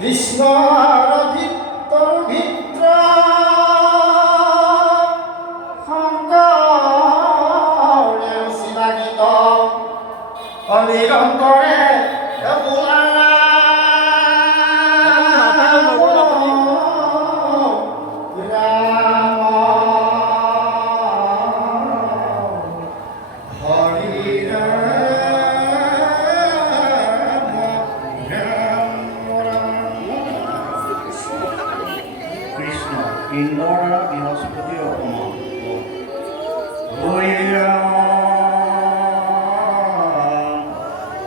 কৃষ্ণৰ ভিতৰ ভিত্ৰ শংকৰে শিৱাগীত অনিৰন্তৰে ইন্দ্ৰ বৃহস্পতি অপমান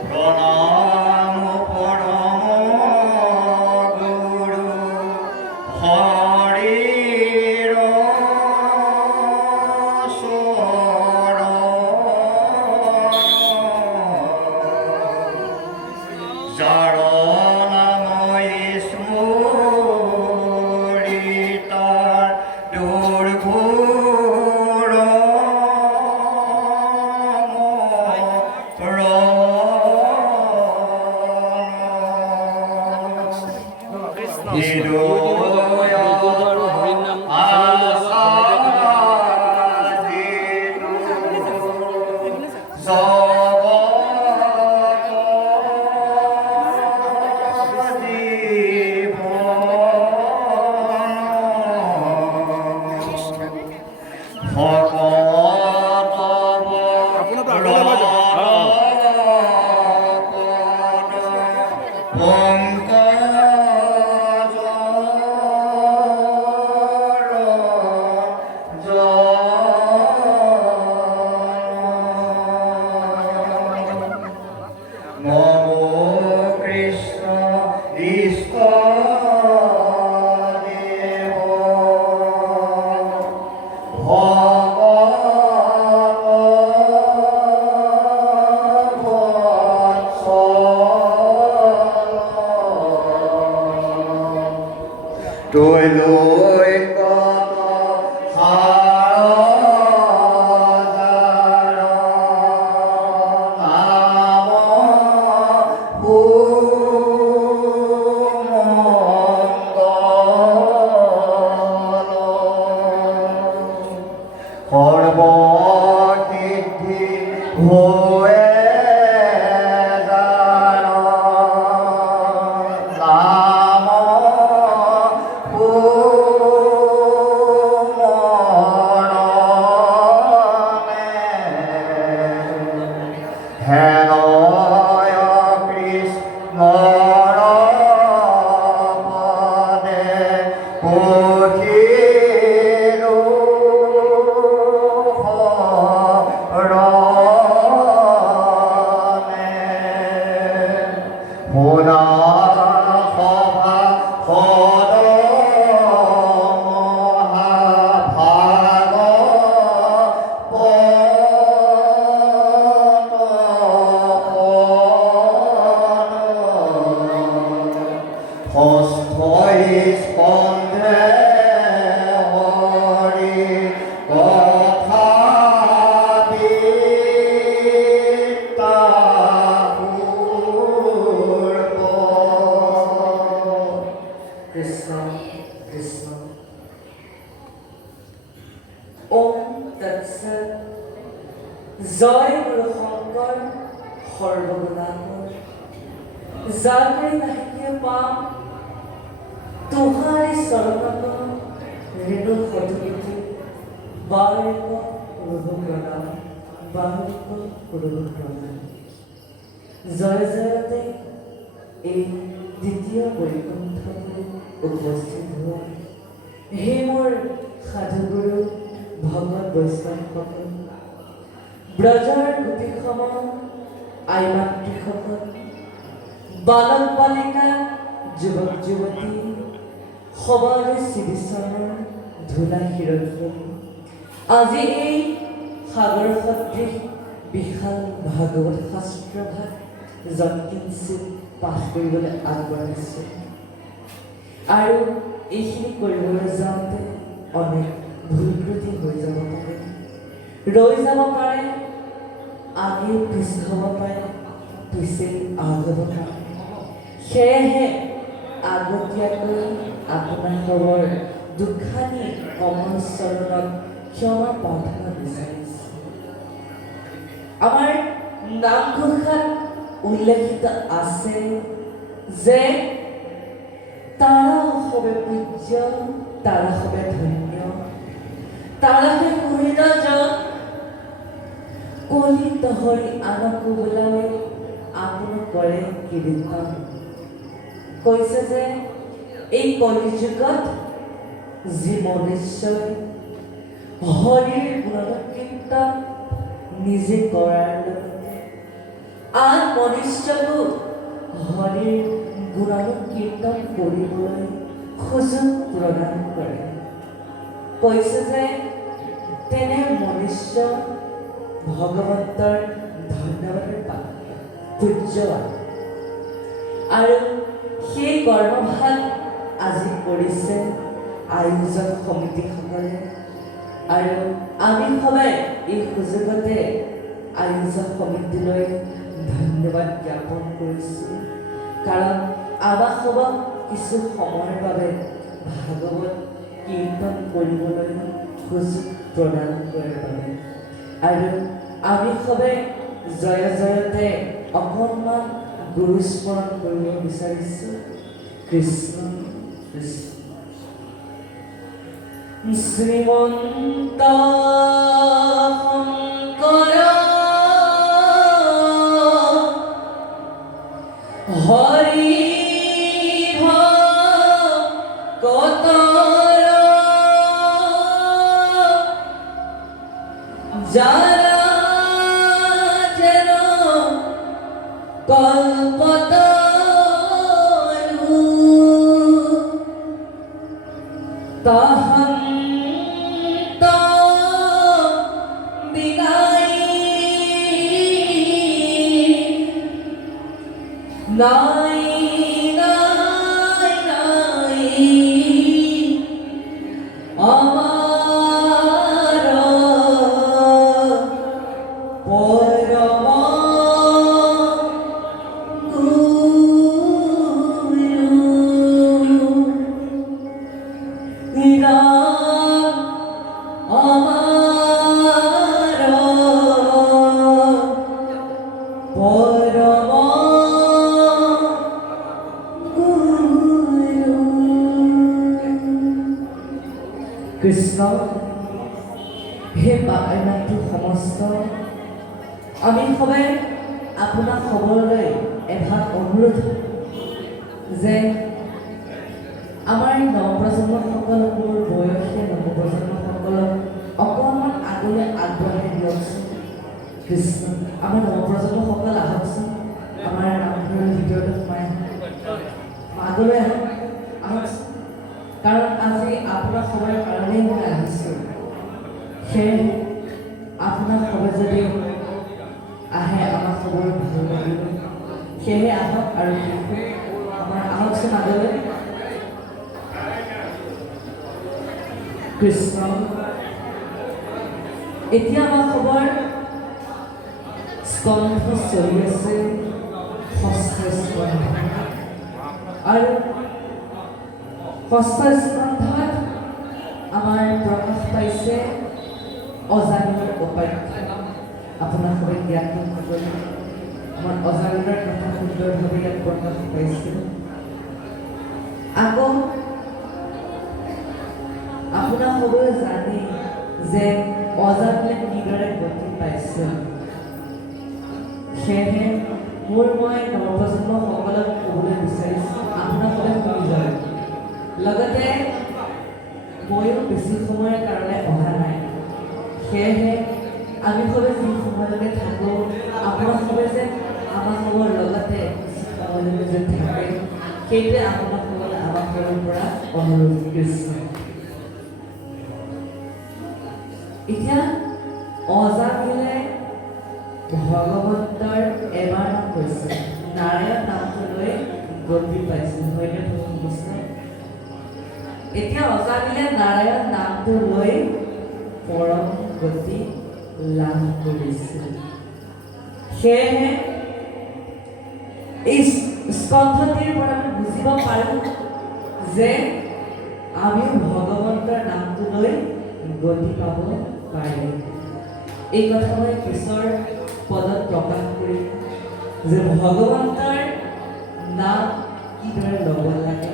প্ৰণাম পৰম গুৰু হৰিৰ চৰণ যাৰ জয় গুৰু শংকৰ সৰ্বগুণাকৰ যাকে নাহিকে পাম তোমাৰে চৰণত ৰেণু সতুতি বাৰেক ৰূপ প্ৰণাম বাৰেক ৰূপ প্ৰণাম জয় জয়তে এই দ্বিতীয় বৈকুণ্ঠলৈ উপস্থিত হোৱা হে মোৰ সাধুগুৰু ভগৱত বৈষ্ণৱসকল ব্ৰজৰ গোপীসম আই মাতৃসকল বালক বালিকা যুৱক যুৱতী সবাৰে শ্ৰীচৰণৰ ধূলা শিৰস্বতী আজি এই সাগৰ সদৃশ বিশাল ভাগৱত শাস্ত্ৰভাগ যৎকিঞ্চিত পাঠ কৰিবলৈ আগবাঢ়িছোঁ আৰু এইখিনি কৰিবলৈ যাওঁতে অনেক ভুল ত্ৰুটি হৈ যাব পাৰে ৰৈ যাব পাৰে আগে পিছ হ'ব পাৰে পিছে আগ হ'ব পাৰে সেয়েহে আগতীয়াকৈ আপোনাৰ খবৰ দুখানি কমল চৰণত ক্ষমা প্ৰাৰ্থনা বিচাৰিছোঁ। আমাৰ নামঘোষাত উল্লেখিত আছে যে তাৰাসৱে পূজ্য, তাৰাসৱে ধন্য, তাৰাসৱে পূৰিত জন, কলি তহৰি আনকো বোলালে আপোন কৰে কীৰ্তন। কৈছে যে এই কলি যুগত যি মনুষ্যই হৰিৰ গুণকীৰ্তন নিজে কৰাৰ লগতে আন মনুষ্যকো হৰিৰ গুণকীৰ্তন কৰিবলৈ সুযোগ প্ৰদান কৰে। কৈছে যে তেনে মনুষ্য ভগৱন্তৰ ধন্যবাদৰ পাত্ৰ, পূজ্যৱান। আৰু সেই কৰ্মভাগ আজি কৰিছে আয়োজক সমিতিসকলে। আৰু আমি সবাই এই সুযোগতে আয়োজক সমিতিলৈ ধন্যবাদ জ্ঞাপন কৰিছোঁ, কাৰণ আমাক সবক কিছু সময়ৰ বাবে ভাগৱত কীৰ্তন কৰিবলৈ সুযোগ প্ৰদান কৰাৰ বাবে। আৰু আমি সবে জয় জয়তে অকণমান গুৰু স্মৰণ কৰিব বিচাৰিছোঁ। কৃষ্ণ কৃষ্ণ। শ্ৰীমন্ত শংকৰ হৰি ভকতৰ যাৰা যেন কল্পতৰু তাহান্ত বিদায় নাই নাই নাই আমাৰ পৰম গুৰু ৰাম আমাৰ পৰম গুৰু। কৃষ্ণ, হে বাবাৰ নামটো সমস্ত আমি সবাই আপোনাক খবৰলৈ এভাগ অনুৰোধ যে আমাৰ নৱপ্ৰজন্মসকলক, মোৰ বয়সীয়া নৱপ্ৰজন্মসকলক অকণমান আগলৈ আগবঢ়াই দিয়কচোন। কৃষ্ণ, আমাৰ নৱপ্ৰজন্মসকল আহকচোন, আমাৰ নামঘৰৰ ভিতৰতে সোমাই আগলৈ আহকচোন, কাৰণ আজি আপোনাক সবৰে কাৰণেই মই আহিছোঁ। সেয়ে আপোনাক সবে যদি আহে আমাক খবৰ ভাল লাগিব। সেয়েহে আহক আৰু আমাৰ আহকচোন আগলৈ। কৃষ্ণ, এতিয়া আমাৰ খবৰ স্কন্ধ চলি আছে, ষষ্ঠ স্কন্ধ। আৰু ষষ্ঠ স্কন্ধত আমাৰ প্ৰকাশ পাইছে অজামিলৰ উপাখ্যান। আপোনাক সবে জ্ঞান কৰি আমাৰ অজামিলৰ কথা সুন্দৰভাৱে ইয়াত প্ৰকাশ পাইছে। আকৌ আপোনাক সবে জানে যে অজামিলে কিদৰে গতি পাইছে। সেয়েহে মই নৱপ্ৰজন্মসকলক ক'বলৈ বিচাৰিছোঁ, আপোনালোকে শুনি যায়। লগতে ময়ো বেছি সময়ৰ কাৰণে অহা নাই। সেয়েহে আমি সবে যি সময়লৈকে থাকোঁ, আপোনালোকে যে আমাৰ সবৰ লগতে সময়লৈকে যে থাকে, সেইটোৱে আপোনালোকলৈ আমাৰ ফালৰ পৰা অনুৰোধ কৰিছোঁ। এতিয়া অজামিলে ভগৱন্তৰ এবাৰ নাম কৈছে, নাৰায়ণ নামটো লৈ গতি পাইছিল, হয়নে কৃষ্ণ? এতিয়া অজামিলে নাৰায়ণ নামটো লৈ পৰম গতি লাভ কৰিছিল। সেয়েহে এই স্কন্ধটিৰ পৰা আমি বুজি বুজিব পাৰোঁ যে আমিও ভগৱন্তৰ নামটো লৈ গতি পাব পাৰিম। এই কথা মই পিছৰ পদত প্ৰকাশ কৰিম যে ভগৱন্তৰ নাম কিদৰে ল'ব লাগে,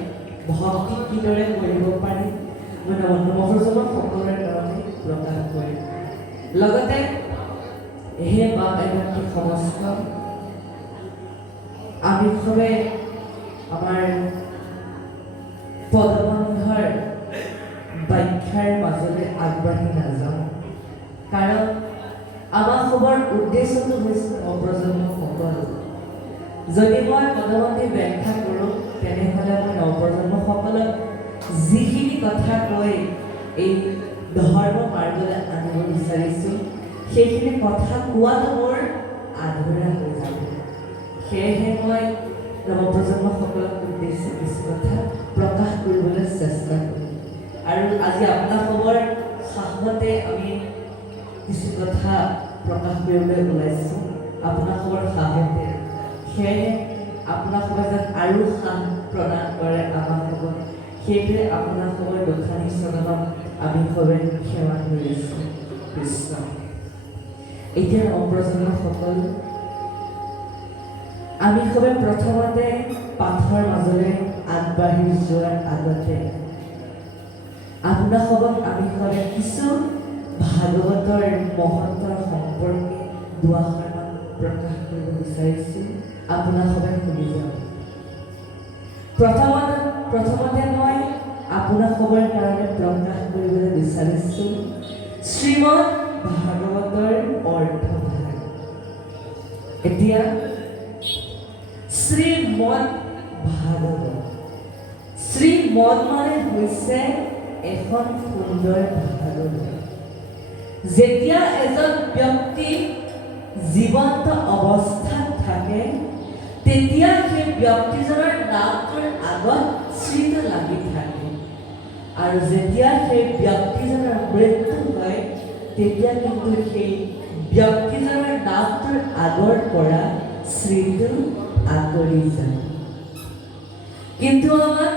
ভক্তি কিদৰে কৰিব পাৰি, মই নৱপ্ৰজন্ম সকলোৰে কাৰণে প্ৰকাশ কৰিম। লগতে হে মা এগৰাকী সমস্ত আমি সবে আমাৰ পদবন্ধৰ ব্যাখ্যাৰ মাজলৈ আগবাঢ়ি নাযাওঁ, কাৰণ আমাৰ সবৰ উদ্দেশ্যটো হৈছে নৱপ্ৰজন্মসকল। যদি মই পদবন্ধী ব্যাখ্যা কৰোঁ তেনেহ'লে মই নৱপ্ৰজন্মসকলক যিখিনি কথা কৈ এই ধৰ্ম মাৰ্গলৈ আনিব বিচাৰিছোঁ সেইখিনি কথা কোৱাটো মোৰ আধৰুৱা হৈ যাব। সেয়েহে মই নৱপ্ৰজন্মসকলক উদ্দেশ্যে কিছু কথা প্ৰকাশ কৰিবলৈ চেষ্টা কৰিম। আৰু আজি আপোনালোকৰ সাহসতে আমি কিছু কথা প্ৰকাশ কৰিবলৈ ওলাইছোঁ, আপোনালোকৰ সাহসতে। সেয়েহে আপোনালোকে যেন আৰু সাহ প্ৰদান কৰে আমাক, সেইটোৱে আপোনালোকৰ দুখানি চৰণত আমি সবে সেৱা কৰিছোঁ। কৃষ্ণ। এতিয়া নৱপ্ৰজন্মসকল আমি সবে প্ৰথমতে পাঠৰ মাজলৈ আগবাঢ়ি যোৱাৰ আগতে আপোনালোকক আমি সবে কিছু ভাগৱতৰ মহত্বৰ সম্পৰ্কে দুআষাৰমান প্ৰকাশ কৰিব বিচাৰিছোঁ, আপোনালোকে শুনি যাওক। প্ৰথমতে মই আপোনালোকৰ কাৰণে প্ৰকাশ কৰিবলৈ বিচাৰিছোঁ শ্ৰীমদ ভাগৱতৰ অৰ্থভাগ। এতিয়া শ্ৰীমদ ভাগৱত, শ্ৰীমদ মানে হৈছে এখন সুন্দৰ ভাগৱত। যেতিয়া এজন ব্যক্তি জীৱন্ত অৱস্থাত থাকে তেতিয়া সেই ব্যক্তিজনৰ নামটোৰ আগত শ্ৰীটো লাগি থাকে, আৰু যেতিয়া সেই ব্যক্তিজনৰ মৃত্যু হয় তেতিয়া কিন্তু সেই ব্যক্তিজনৰ নামটোৰ আগৰ পৰা শ্ৰীটো আঁতৰি যায়। কিন্তু আমাক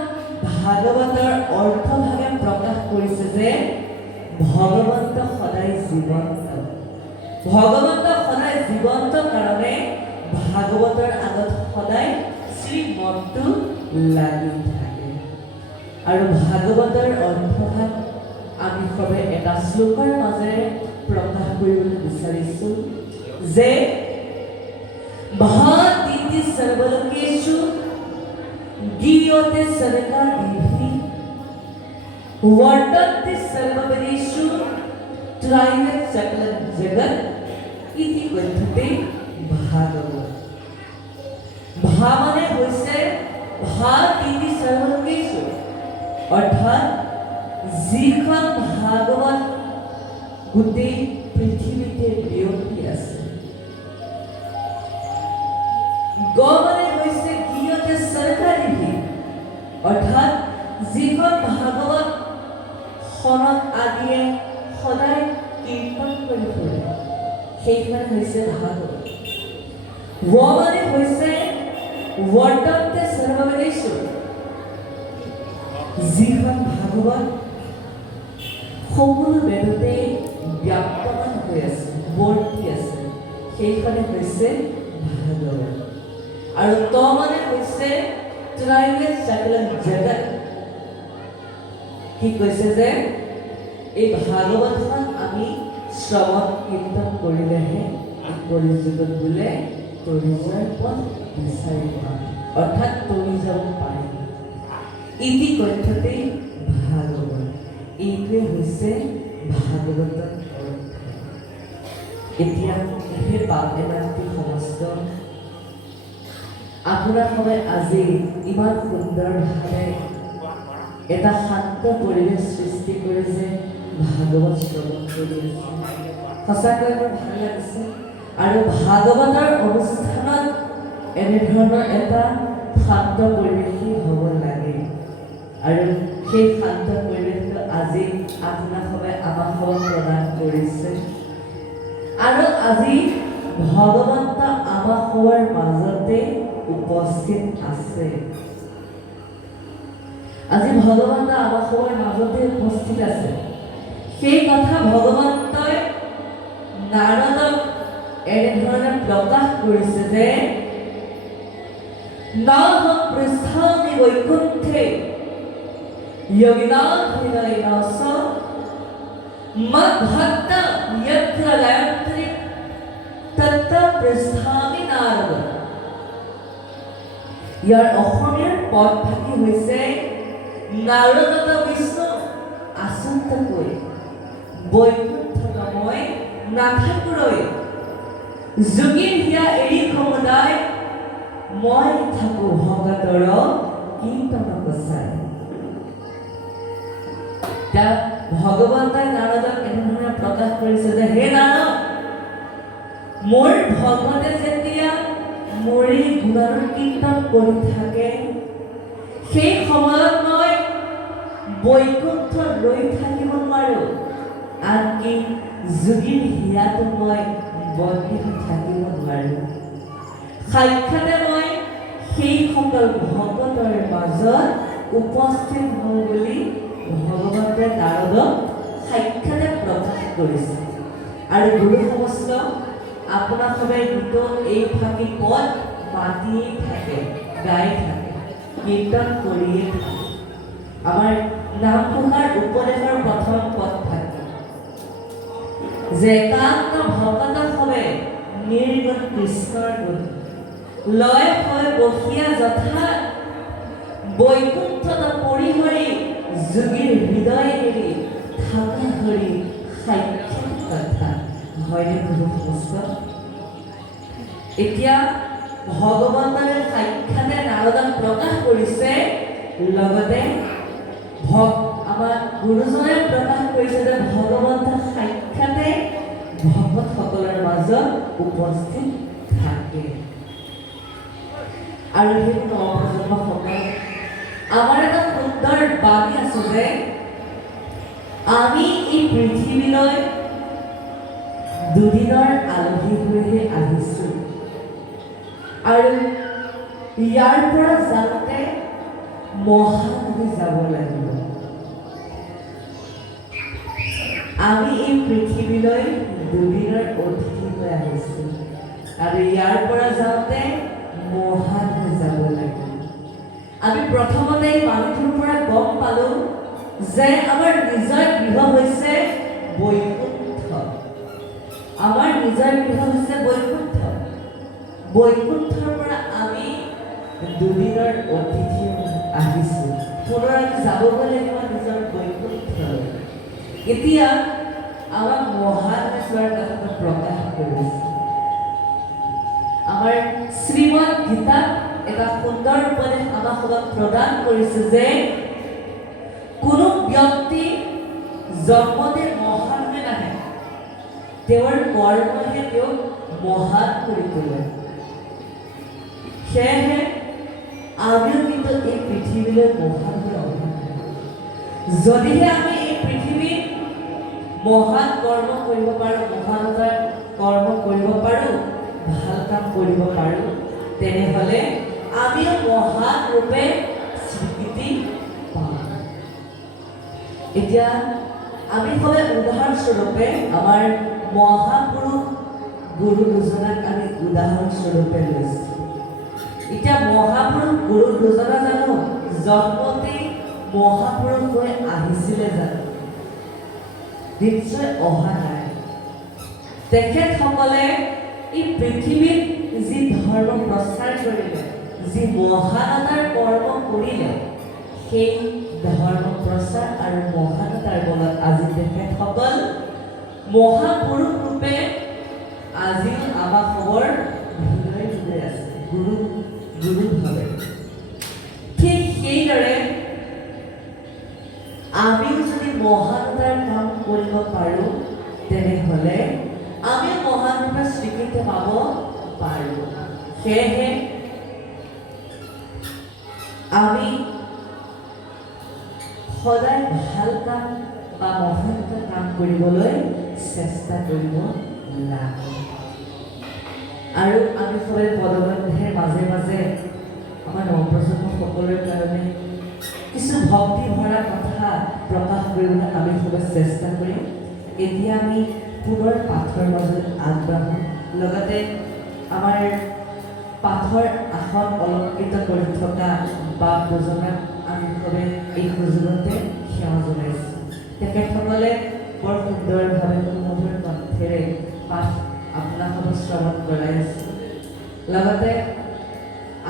ভাগৱতৰ অৰ্থভাগে প্ৰকাশ কৰিছে যে ভগৱন্ত সদায় জীৱন্ত। ভগৱন্ত সদায় জীৱন্ত কাৰণে ভাগৱতৰ আগত সদায় শ্ৰীমদটো লাগি থাকে। আৰু ভাগৱতৰ অৰ্থভাগ আমি সবে এটা শ্লোকৰ মাজেৰে প্ৰকাশ কৰিবলৈ বিচাৰিছোঁ যে ভাতিতি সৰ্বলোকেষু গীয়তে সনকাদিভি वर्तन्ते सर्ववेदेषु त्रैलोक्य सकलं जगत् इति कथ्यते भागवत। ভা মানে হৈছে ভাতিতি সৰ্বলোকেষু, অৰ্থাৎ যিখন ভাগৱত গোটেই পৃথিৱীতে বিয়পি আছে। গ মানে হৈছে গীয়তে সনকাদিভি, অৰ্থাৎ যিখন ভাগৱত সনত আদিয়ে সদায় কীৰ্তন কৰি ফুৰে সেইখন হৈছে ভাগৱত। ৱ মানে হৈছে वर्तन्ते सर्ववेदेषु, যিখন ভাগৱত সকলো বেদতে ব্যাপ্তমান হৈ আছে, বৰ্তি আছে, সেইখনে হৈছে ভাগৱত। আৰু ত মানে হৈছে ত্ৰৈলোক্য সকলং জগত। কি কৈছে যে এই ভাগৱতখন আমি শ্ৰৱণ কীৰ্তন কৰিলেহে কলিযুগত বোলে তৰিজয় পথ বিচাৰি পাম, অৰ্থাৎ তৰি যাব পাৰিম। ইতি কথ্যতে ভাগৱত, এইটোৱে হৈছে ভাগৱতৰ অৰ্থ। এতিয়া সেই এগৰাকী সমস্ত আপোনাৰ সবে আজি ইমান সুন্দৰভাৱে এটা শান্ত পৰিৱেশ সৃষ্টি কৰিছে ভাগৱত শ্ৰৱণ কৰি আছে। সঁচাকৈ মোৰ ভাল লাগিছে। আৰু ভাগৱতৰ অনুষ্ঠানত এনেধৰণৰ এটা শান্ত পৰিৱেশেই হ'ব লাগে, আৰু সেই শান্ত পৰিৱেশটো আজি আপোনালোকে আমাক প্ৰদান কৰিছে। আৰু আজি ভগৱন্ত আমাক মাজতে উপস্থিত আছে। আজি ভগৱান আমাৰ সবৰ মাজতে উপস্থিত আছে। সেই কথা ভগৱন্তই নাৰদক এনেধৰণে প্ৰকাশ কৰিছে যে নাহম পৃষ্ঠামি বৈকুণ্ঠে যোগিনাথ হৃদয় নস মদ্ভক্ত যত্ৰ গায়ত্ৰী তত্ৰ পৃষ্ঠামি নাৰদ। ইয়াৰ অসমীয়াৰ পদভাগী হৈছে নাৰদত বিষ্ণু আচন্তকৈ বৈকুণ্ঠময় নাথাকুৰৈ যোগীৰ হিয়া এৰি সমুদায় মই থাকো ভগতৰ কীৰ্তন কচাই। এতিয়া ভগৱন্তই নাৰদক এনেধৰণে প্ৰকাশ কৰিছে যে হে নাৰদ, মোৰ ভগতে যেতিয়া মোৰ এই গুণৰ কীৰ্তন কৰি থাকে সেই সময়ত মই বৈকুণ্ঠ ৰৈ থাকিব নোৱাৰো, আনকি যোগীৰ হিয়াতো মই বন্দী হৈ থাকিব নোৱাৰো। সাক্ষাতে মই সেই সকল ভকতৰ মাজত উপস্থিত হওঁ বুলি ভগৱন্তই নাৰদক সাক্ষাতে প্ৰকাশ কৰিছে। আৰু গুৰু সমস্ত আপোনাৰ সবে গীত এই ফাঁকি পদ মাতিয়ে থাকে, গাই থাকে, কীৰ্তন কৰিয়ে থাকে। আমাৰ নামঘোষাৰ উপদেশৰ প্ৰথম পদ থাকে যে একান্ত ভকত সবে নিৰ্গুণ কৃষ্ণৰ গুণ লয় হয় বসিয়া যথা বৈকুণ্ঠত পৰিহৰি যোগীৰ হৃদয় এৰি থাকা হৰি সাক্ষাৎ কথা। হয়নে গুৰু সমস্ত? এতিয়া ভগৱন্তৰে সাক্ষাতে নাৰদক প্ৰকাশ কৰিছে, লগতে আমাৰ গুৰুজনে প্ৰকাশ কৰিছে যে ভগৱন্ত সাক্ষাতে ভকতসকলৰ মাজত উপস্থিত থাকে। আৰু সেই নৱপ্ৰজন্মসকল আমাৰ এটা সুন্দৰ বাণী আছে যে আমি এই পৃথিৱীলৈ দুদিনৰ আলহী হৈহে আহিছো, আৰু ইয়াৰ পৰা যাওঁতে মহানদী যাব লাগিব। আমি এই পৃথিৱীলৈ দুদিনৰ অতিথি হৈ আহিছো, আৰু ইয়াৰ পৰা যাওঁতে মহানদী যাব লাগিব। আমি প্ৰথমতে এই বাণীটোৰ পৰা গম পালো যে আমাৰ নিজৰ গৃহ হৈছে বৈকুণ্ঠ। আমাৰ নিজৰ গৃহ হৈছে বৈকুণ্ঠ। বৈকুণ্ঠৰ পৰা আমি দুদিনৰ অতিথি আহিছো, পুনৰ আমি যাবগৈ লাগিব নিজৰ বৈকুণ্ঠলৈ। এতিয়া আমাক মহানদী চোৱাৰ কথাটো প্ৰকাশ কৰিছে। আমাৰ শ্ৰীমদ গীতাত এটা সুন্দৰ উপদেশ আমাক সদায় প্ৰদান কৰিছে যে কোনো ব্যক্তি জন্মতে মহান হৈ নাহে, তেওঁৰ কৰ্মহে তেওঁক মহান কৰি তোলে। সেয়েহে আমিও কিন্তু এই পৃথিৱীলৈ মহান হৈ অহা নাই। যদিহে আমি এই পৃথিৱীত মহান কৰ্ম কৰিব পাৰোঁ, মহানতাৰ কৰ্ম কৰিব পাৰোঁ, ভাল কাম কৰিব পাৰোঁ, তেনেহ'লে আমিও মহান ৰূপে স্বীকৃতি পাম। এতিয়া আমি সদায় উদাহৰণস্বৰূপে আমাৰ মহাপুৰুষ গুৰু দুজনাক আমি উদাহৰণস্বৰূপে লৈছোঁ। এতিয়া মহাপুৰুষ গুৰু দুজনা জানো জন্মতেই মহাপুৰুষ হৈ আহিছিলে জানো? নিশ্চয় অহা নাই। তেখেতসকলে এই পৃথিৱীত যি ধৰ্ম প্ৰচাৰ কৰিলে, যি মহানতাৰ কৰ্ম কৰিলে, সেই ধৰ্ম প্ৰচাৰ আৰু মহানতাৰ বলত আজি তেখেতসকল মহাপুৰুষ ৰূপে আজিও আমাক খবৰ হৃদয় হৃদয় আছে, গুৰু ভাৱে। ঠিক সেইদৰে আমিও যদি মহানতাৰ কাম কৰিব পাৰোঁ, তেনেহ'লে আমিও মহান ৰূপে স্বীকৃতি পাব পাৰোঁ। সেয়েহে আমি সদায় ভাল কাম বা মহানতা কাম কৰিবলৈ চেষ্টা কৰিব লাগে। আৰু আমি সদায় পদবন্ধেৰ মাজে মাজে আমাৰ নৱপ্ৰজন্মসকলৰ কাৰণে কিছু ভক্তি ভৰা কথা প্ৰকাশ কৰিবলৈ আমি খুব চেষ্টা কৰিম। এতিয়া আমি পুনৰ পাঠৰ মাজত আগবাঢ়োঁ। লগতে আমাৰ পাঠৰ আসন অলংকৃত কৰি থকা বা দুজনক আমি খুবেই এই সুযোগতে সেৱা জনাইছোঁ। তেখেতসকলে বৰ সুন্দৰভাৱে মধুৰ কণ্ঠেৰে পাঠ আপোনালোকক শ্ৰৱণ কৰাই আছে। লগতে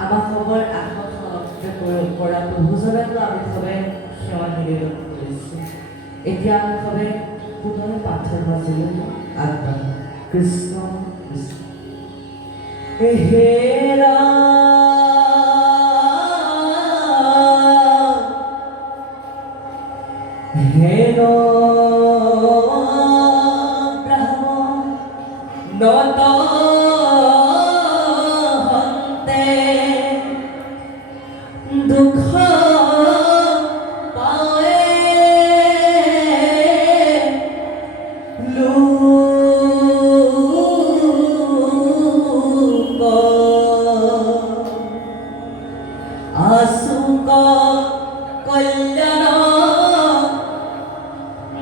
আমাক খবৰ আসন অলংকৃত কৰা প্ৰভুজনকো আমি খুবেই সেৱা নিবেদন কৰিছোঁ। এতিয়া আমি খুবেই পুনৰ পাঠৰ মাজলৈ আগবাঢ়োঁ। কৃষ্ণ কৃষ্ণ। হেৰা হেন ব্ৰহ্ম নত হন্তে দুখ পাৱে আশুক কল্যাণ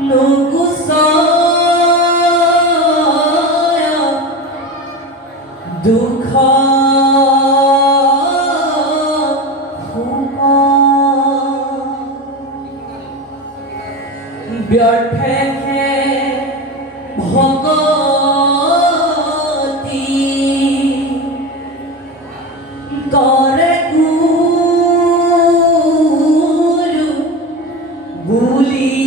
নুগুচয় দুখ সুখ ব্যৰ্থে ভগতি কৰে গুৰু বুলি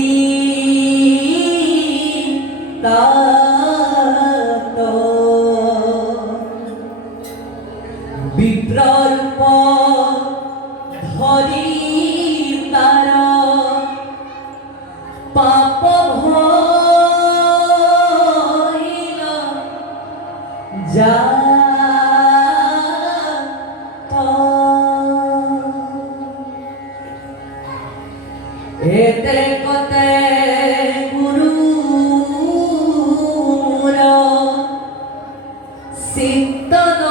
তাত বিপ্ৰৰূপ ধৰি তাৰ পাপ ভইল যাত এতে কতে গুৰুৰ চিত্তন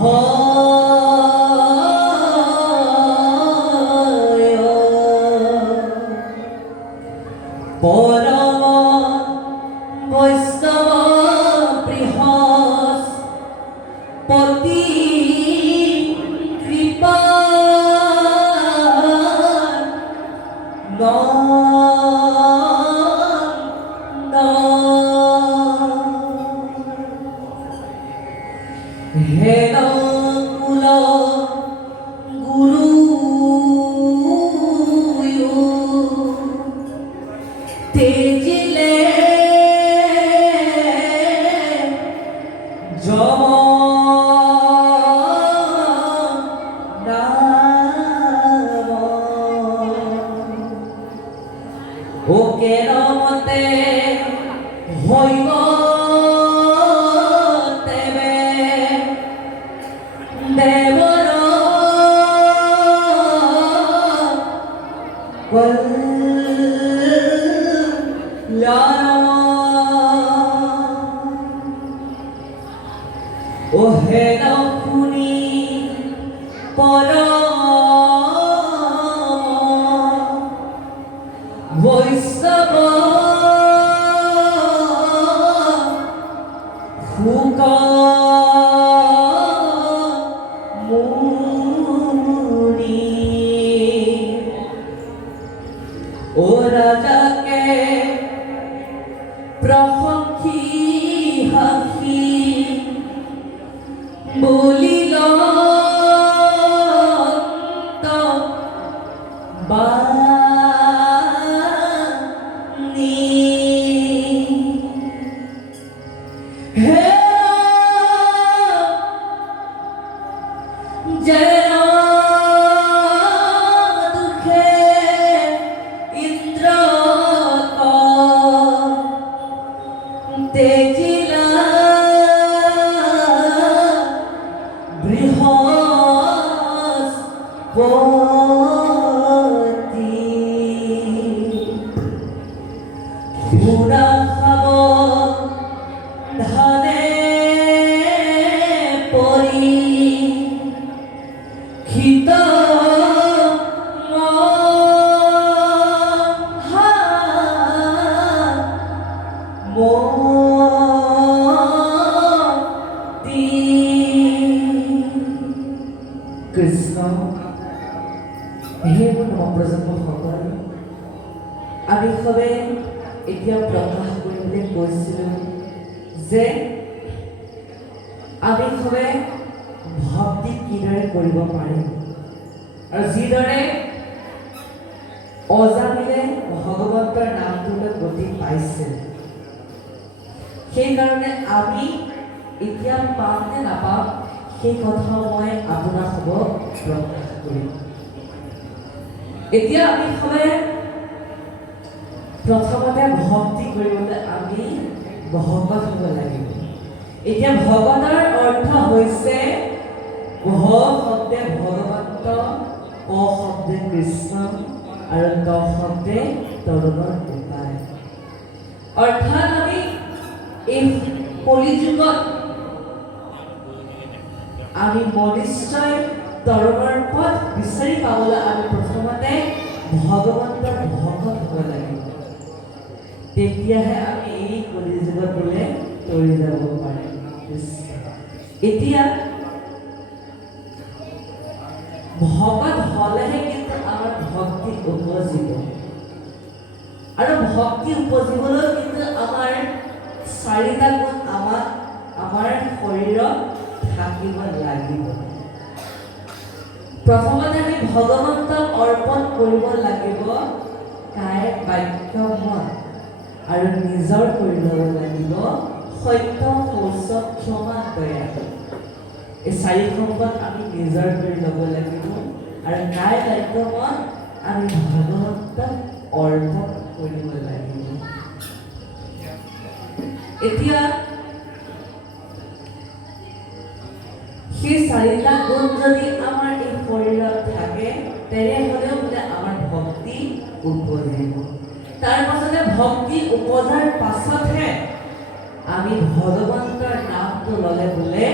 হয় পৰম বৈষ্ণৱ বৃহস্পতি কৃপা হেন কুল গুৰু তেজিলে যম নাম ওকে ৰমতে হইব তেবে দেৱৰ কল্যাণ ও হেন শুনি পৰম বৈষ্ণৱ সুখ মুনি ও রাজাকে প্রশংসি হাসি বলিল বাণী হে যেন দুখে ইন্দ্র তেজিলা বৃহস্পতি পুরা খাব ধানে পরি হিত কৃষ্ণ হে মোৰ নৱপ্ৰজন্মসকল, আমি সবে এতিয়া প্ৰকাশ কৰিবলৈ কৈছিলোঁ যে আমি সবে ভক্তি কিদৰে কৰিব পাৰিম, আৰু যিদৰে অজামিলে ভগৱন্তৰ নামটোলৈ গতি পাইছিল, সেইকাৰণে আমি এতিয়া পাম নে নাপাম সেই কথাও মই আপোনাৰ সবক প্ৰকাশ কৰিম। এতিয়া আমি সবে প্ৰথমতে ভক্তি কৰিবলৈ আমি ভগৱত হ'ব লাগিব। এতিয়া ভগৱতৰ অৰ্থ হৈছে ভ শব্দে ভগৱন্ত, ক শব্দে কৃষ্ণ আৰু ত শব্দে তৰুণৰ উপায়। অৰ্থাৎ আমি এই কলিযুগত আমি নিশ্চয় তৰুণৰ পথ বিচাৰি পাবলৈ আমি প্ৰথমতে ভগৱন্তৰ ভকত হ'ব লাগিব। তেতিয়াহে আমি এই কলিযুগত বোলে তৰি যাব পাৰিম। এতিয়া ভকত হ'লেহে কিন্তু আমাৰ ভক্তি উপজিব, আৰু ভক্তি উপজিবলৈ কিন্তু আমাৰ চাৰিটা গুণ আমাৰ শৰীৰত থাকিব লাগিব। প্ৰথমতে আমি ভগৱন্তক অৰ্পণ কৰিব লাগিব কায় বাক্য মন, আৰু নিজৰ কৰি ল'ব লাগিব সত্য শৌচ ক্ষমা দয়া। এই চাৰি সম্পদ আমি নিজৰ কৰি ল'ব লাগিব, আৰু কায় বাক্য মন আমি ভগৱন্তক অৰ্পণ কৰিব লাগিব। এতিয়া সেই চাৰিটা গুণ যদি আমাৰ এই শৰীৰত থাকে, তেনেহ'লেও বোলে আমাৰ ভক্তি উপজিব। তাৰ পাছতে ভক্তি উপজাৰ পাছতহে আমি ভগৱন্তৰ নামটো ল'লে বোলে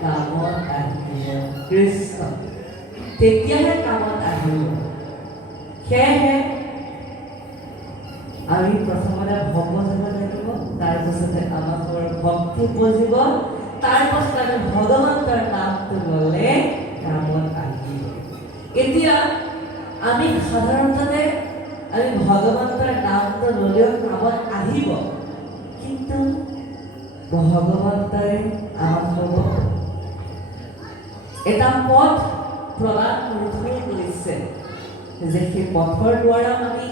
কামত আহিব কৃষ্ণ, তেতিয়াহে কামত আহিব। সেয়েহে আমি প্ৰথমতে ভগৱত হ'ব লাগিব, তাৰ পাছতে আমাৰ ভক্তি উপজিব, তাৰ পাছত আমি ভগৱন্তৰ নামটো ল'লে কামত আহিব। এতিয়া আমি সাধাৰণতে আমি ভগৱন্তৰ নামটো ল'লেও কামত আহিব, কিন্তু ভগৱন্তই আমাক এটা পথ প্ৰদান কৰি থৈ গৈছে, যে সেই পথৰ দ্বাৰা আমি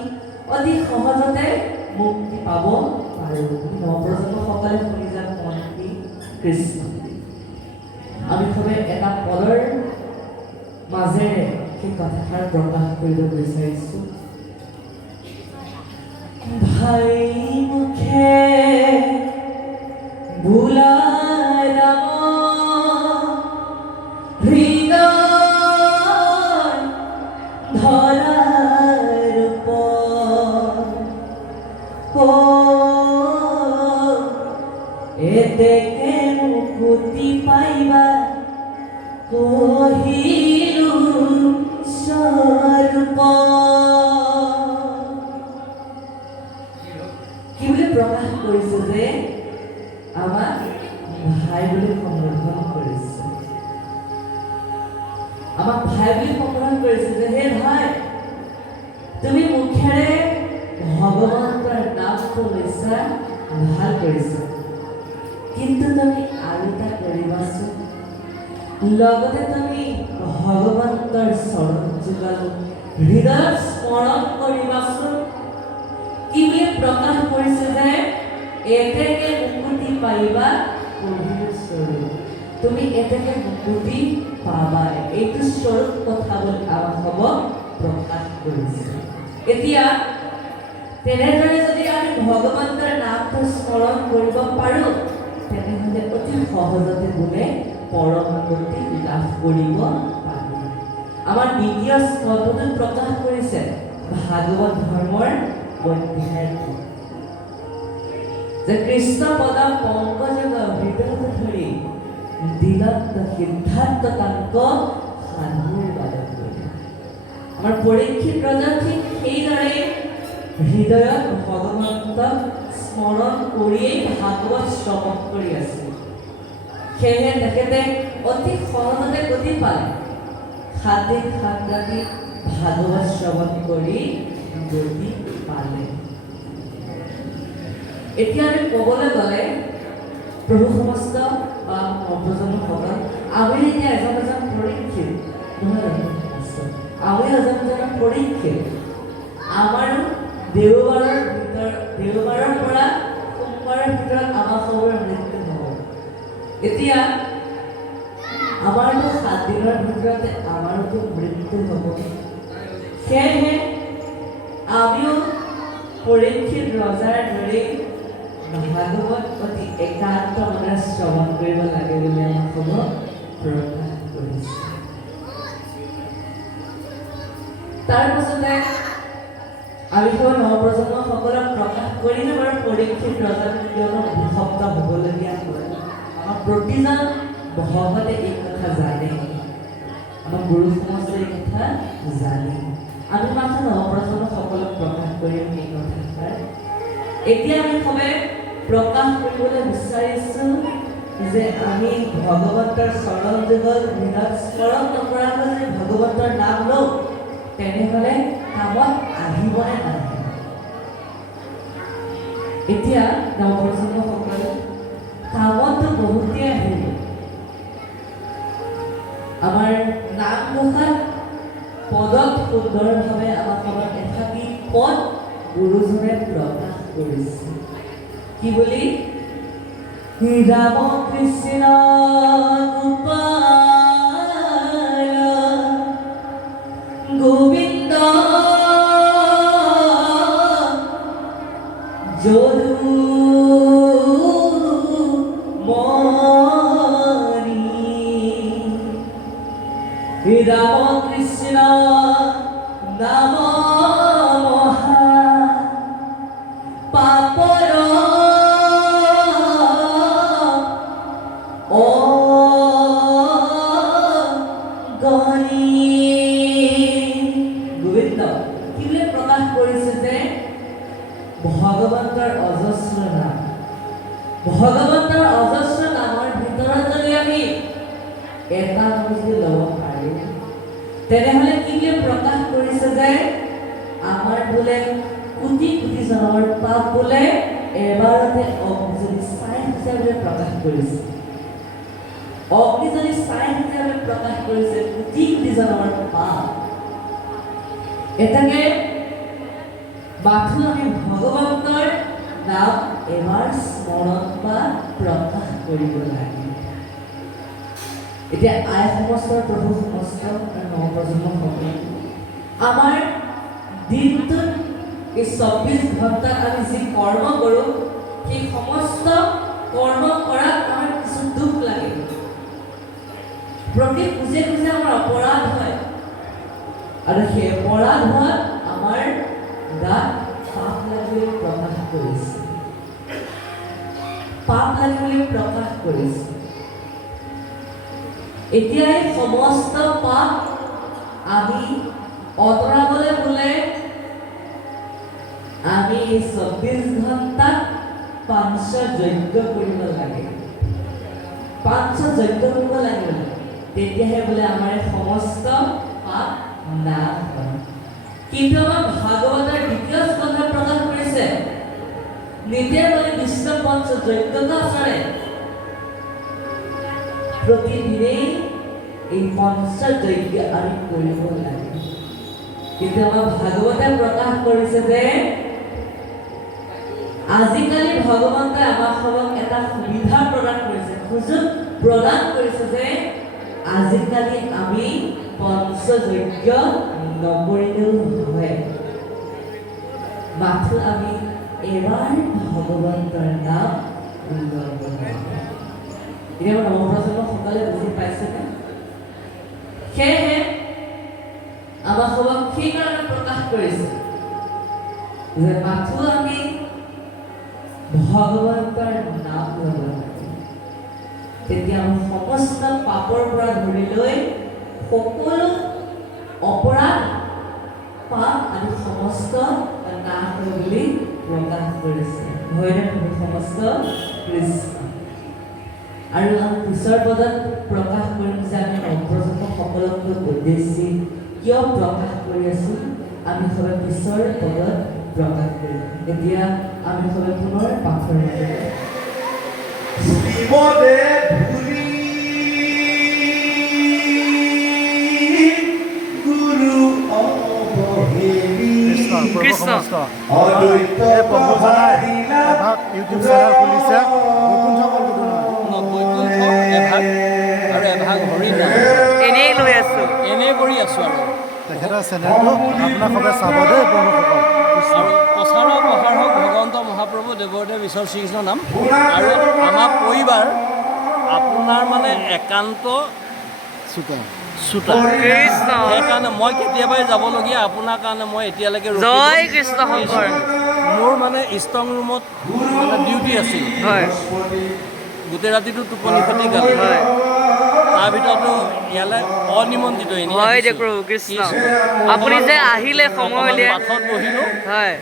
অতি সহজতে মুক্তি পাব পাৰোঁ। নৱপ্ৰজন্মসকলে শুনি যাওক মন্ত্ৰী কৃষ্ণ। আমি সবে এটা পদৰ মাজেৰে সেই কথাষাৰ প্ৰকাশ কৰিব বিচাৰিছোঁ। ভাই মুখে বুলাই ৰাম হৃদয় ধৰাৰ এতেকে মুকুতি পাইবা কহিলো স্বৰূপ। কি বুলি প্ৰকাশ কৰিছে যে আমাক ভাই বুলি সম্বোধন কৰিছে, আমাক ভাই বুলি সম্বোধন কৰিছে যে হে ভাই, তুমি মুখেৰে ভগৱন্তৰ নামটো লৈছা, ভাল কৰিছা, কিন্তু তুমি আৰু এটা কৰিবাচোন, লগতে তুমি ভগৱন্তৰ চৰণ যুগল হৃদয়ত স্মৰণ কৰিবাচোন। কি বুলি প্ৰকাশ কৰিছে যে এতেকে মুকুতি পাইবা কহিলো স্বৰূপ, তুমি এতেকে মুকুতি পাবা, এইটো স্বৰূপ কথা বুলি আমাক হ'ব প্ৰকাশ কৰিছে। এতিয়া তেনেদৰে যদি আমি ভগৱন্তৰ নামটো স্মৰণ কৰিব পাৰোঁ, তেনেহ'লে অতি সহজতে বোলে পৰম গতি লাভ কৰিব পাৰোঁ। আমাৰ দ্বিতীয় স্কন্ধটোত প্ৰকাশ কৰিছে ভাগৱত ধৰ্মৰ অধ্যায় যে কৃষ্ণ পদ পংকজগ হৃদয় ধৰি দিলত সিদ্ধান্ত তাংক সাধুৰ বাবে। আমাৰ পৰীক্ষিত ৰজা ঠিক সেইদৰে হৃদয়ত ভগৱন্তক স্মৰণ কৰিয়েই ভাগৱত শ্ৰৱণ কৰি আছিল। সেয়েহে তেখেতে অতি সহজতে গতি পালে। 7 দিন 7 ৰাতি ভাগৱত শ্ৰৱণ কৰি গতি পালে। এতিয়া আমি ক'বলৈ গ'লে প্ৰভু সমস্ত বা নৱপ্ৰজন্মসকল আমি এতিয়া এজন পৰীক্ষিত নহয়, আমি এজন পৰীক্ষিত। আমাৰো দেওবাৰৰ পৰা সোমবাৰৰ ভিতৰত আমাৰ সবৰে মৃত্যু হ'ব। এতিয়া আমাৰতো 7 দিনৰ ভিতৰতে আমাৰোতো মৃত্যু হ'ব। সেয়েহে আমিও পৰীক্ষিত ৰজাৰ দৰে ভাগৱত অতি একান্ত মনেৰে শ্ৰৱণ কৰিব লাগে বুলি আমাক প্ৰকাশ কৰিছে। তাৰ পাছতে আমি নৱপ্ৰজন্মসকলক প্ৰকাশ কৰিলে বাৰু পৰীক্ষিত ৰজাৰ কিয়নো অভিশপ্ত হ'বলগীয়া হয়। আমাৰ প্ৰতিজন ভকতে এই কথা জানে, আমাৰ গুৰু সমাজে এই কথা জানে। আমি মাত্ৰ নৱপ্ৰজন্মসকলক প্ৰকাশ কৰিম এই কথাষাৰ। এতিয়া আমি সবে প্ৰকাশ কৰিবলৈ বিচাৰিছোঁ যে আমি ভগৱন্তৰ চৰণ যুগল হৃদয় স্মৰণ নকৰাকৈ যদি ভগৱন্তৰ নাম লওঁ তেনেহ'লে কামত আহিবনে নাহে? এতিয়া নৱপ্ৰজন্মসকলে কামততো বহুতেই আহিব। আমাৰ নাম ঘোষাত পদত সুন্দৰভাৱে আমাক এষাটি পদ গুৰুজনে প্ৰকাশ কৰিছে। কি বুলি? ৰাম কৃষ্ণ গোপাল গোবিন্দ যদু মণি ৰাম কৃষ্ণ নাম মহা পাপৰ গোবিন্দ কি বুলি প্ৰকাশ কৰিছে যে ভগৱন্তৰ অজস্ৰ নাম, ভগৱন্তৰ অজস্ৰ নামৰ ভিতৰত যদি আমি এটা বস্তু ল'ব পাৰোঁ তেনেহ'লে কি বুলি প্ৰকাশ কৰিছে যে আমাৰ বোলে কোটি কোটি জনৰ পাপ বোলে এবাৰতে অগ্নিজনী ছাই হিচাপে প্ৰকাশ কৰিছে। অগ্নিজনী ছাই হিচাপে প্ৰকাশ কৰিছে কোটি কোটি জনৰ পাপ। এটাকে মাথো আমি ভগৱন্তৰ নাম এবাৰ স্মৰণ বা প্ৰকাশ কৰিব লাগে। এতিয়া আই সমস্ত প্ৰভু সমস্ত নৱপ্ৰজন্মসকল আমাৰ দিনটোত এই 24 ঘণ্টাত আমি যি কৰ্ম কৰোঁ সেই সমস্ত কৰ্ম কৰাত আমাৰ কিছু দুখ লাগে। প্ৰতি খোজে খোজে আমাৰ অপৰাধ হয় আৰু সেই অপৰাধ হোৱাত আমাৰ গাত পাপ লাগিবলৈ প্ৰকাশ কৰিছে, পাপ লাগিবলৈ প্ৰকাশ কৰিছে। এতিয়া এই সমস্ত পাপ আমি অতৰাবলৈ বোলে আমি 24 ঘণ্টাত 500 যজ্ঞ কৰিব লাগে, 500 যজ্ঞ কৰিব লাগে। তেতিয়াহে বোলে আমাৰ সমস্ত পাপ নাশ হয়। কিন্তু আমাৰ ভাগৱতৰ 2য় স্কন্ধত প্ৰকাশ কৰিছে নিতে বলি বিশ্ব পঞ্চ যজ্ঞতা আচৰে প্ৰতিদিনেই এই পঞ্চ যজ্ঞ আমি কৰিব লাগে। কিন্তু আমাৰ ভাগৱতে প্ৰকাশ কৰিছে যে আজিকালি ভগৱন্তে আমাক এটা সুবিধা প্ৰদান কৰিছে, সুযোগ প্ৰদান কৰিছে যে আজিকালি আমি পঞ্চযজ্ঞ নকৰিলেও হয়, মাথো আমি এবাৰ ভগৱন্তৰ নাম ল'ব লাগে। এতিয়া নৱপ্ৰজন্মসকলে বুজি পাইছেনে? সেয়েহে আমাক সেইকাৰণে প্ৰকাশ কৰিছে যে মাথো আমি ভগৱন্তৰ নাম ল'ব লাগে। তেতিয়া আমি সমস্ত পাপৰ পৰা ধৰি লৈ সকলো অপৰাধ সমস্ত নাশ হয় বুলি প্ৰকাশ কৰিছে হয়নে সমস্ত কৃষ্ণ আৰু আমি পিছৰ পদত প্ৰকাশ কৰিম যে আমি নৱপ্ৰজন্ম সকলোকে উদ্দেশ্যি কিয় প্ৰকাশ কৰি আছোঁ আমি সবে পিছৰ পদত প্ৰকাশ কৰিম এতিয়া আমি সবে পুনৰ পাঠৰ মাজত শ্ৰীমদে ধূলি গুৰু অৱহেলি কৃষ্ণ অদ্বৈত এই প্ৰভুজনাই এভাগ ইউটিউব চেনেল খুলিছে বৈকুণ্ঠ কল্পনা বৈকুণ্ঠ এভাগ আৰু এভাগ হৰিনাম এনেই লৈ আছোঁ এনেই কৰি আছোঁ আৰু তেখেতৰ চেনেলটো আপোনাক সবে চাব দেই বন্ধুসকল কৃষ্ণ আৰু প্ৰচাৰ প্ৰসাৰ হওক ভগৱন্ত মহাপ্ৰভু দেৱদেৱ ঈশ্বৰ শ্ৰীকৃষ্ণ নাম আৰু আমাৰ পৰিবাৰ আপোনাৰ মানে একান্ত চুতা শ্ৰোতা সেইকাৰণে মই কেতিয়াবাই যাবলগীয়া আপোনাৰ কাৰণে মই এতিয়ালৈকে ৰখি জয় আছোঁ। কৃষ্ণ শংকৰ মোৰ মানে ষ্ট্ৰং ৰুমত মানে ডিউটি আছিল হয় গোটেই ৰাতিটো টোপনি ক্ষতি গালে হয় তাৰ ভিতৰতো ইয়ালৈ অনিমন্ত্ৰিত এনেই হয় দে আহিছোঁ। প্ৰভু কৃষ্ণ আপুনি যে আহিলে সময় অকণমান উলিয়াই পাঠত বহিলোঁ হয়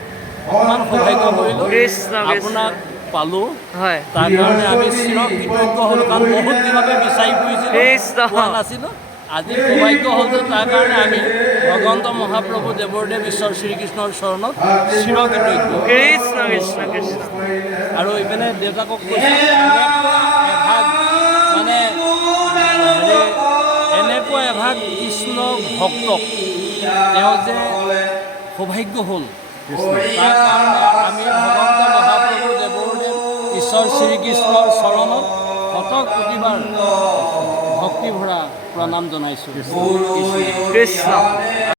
অকণমান সৌভাগ্য কৰিলোঁ কৃষ্ণ কৃষ্ণ আপোনাক পালোঁ হয় তাৰ কাৰণে আমি চিৰ কৃতজ্ঞ হ'লোঁ কাৰণ বহুত দিনতে বিচাৰি কৃষ্ণ। ফুৰিছিলোঁ পোৱা নাছিলোঁ আজি সৌভাগ্য হ'ল যে তাৰ কাৰণে আমি ভগৱন্ত মহাপ্ৰভু দেৱদেৱ ঈশ্বৰ শ্ৰীকৃষ্ণৰ চৰণত চিৰ কৃতজ্ঞ কৃষ্ণ কৃষ্ণ কৃষ্ণ আৰু ইপিনে দেউতাকক কৈছোঁ এভাগ মানে এনেকুৱা এভাগ কৃষ্ণ ভক্তক তেওঁ যে সৌভাগ্য হ'ল তাৰ কাৰণে আমি ভগৱন্ত মহাপ্ৰভু দেৱদেৱ ঈশ্বৰ শ্ৰীকৃষ্ণৰ চৰণত শত কোটিবাৰ ভক্তি ভৰা প্ৰণাম জনাইছোঁ কৃষ্ণ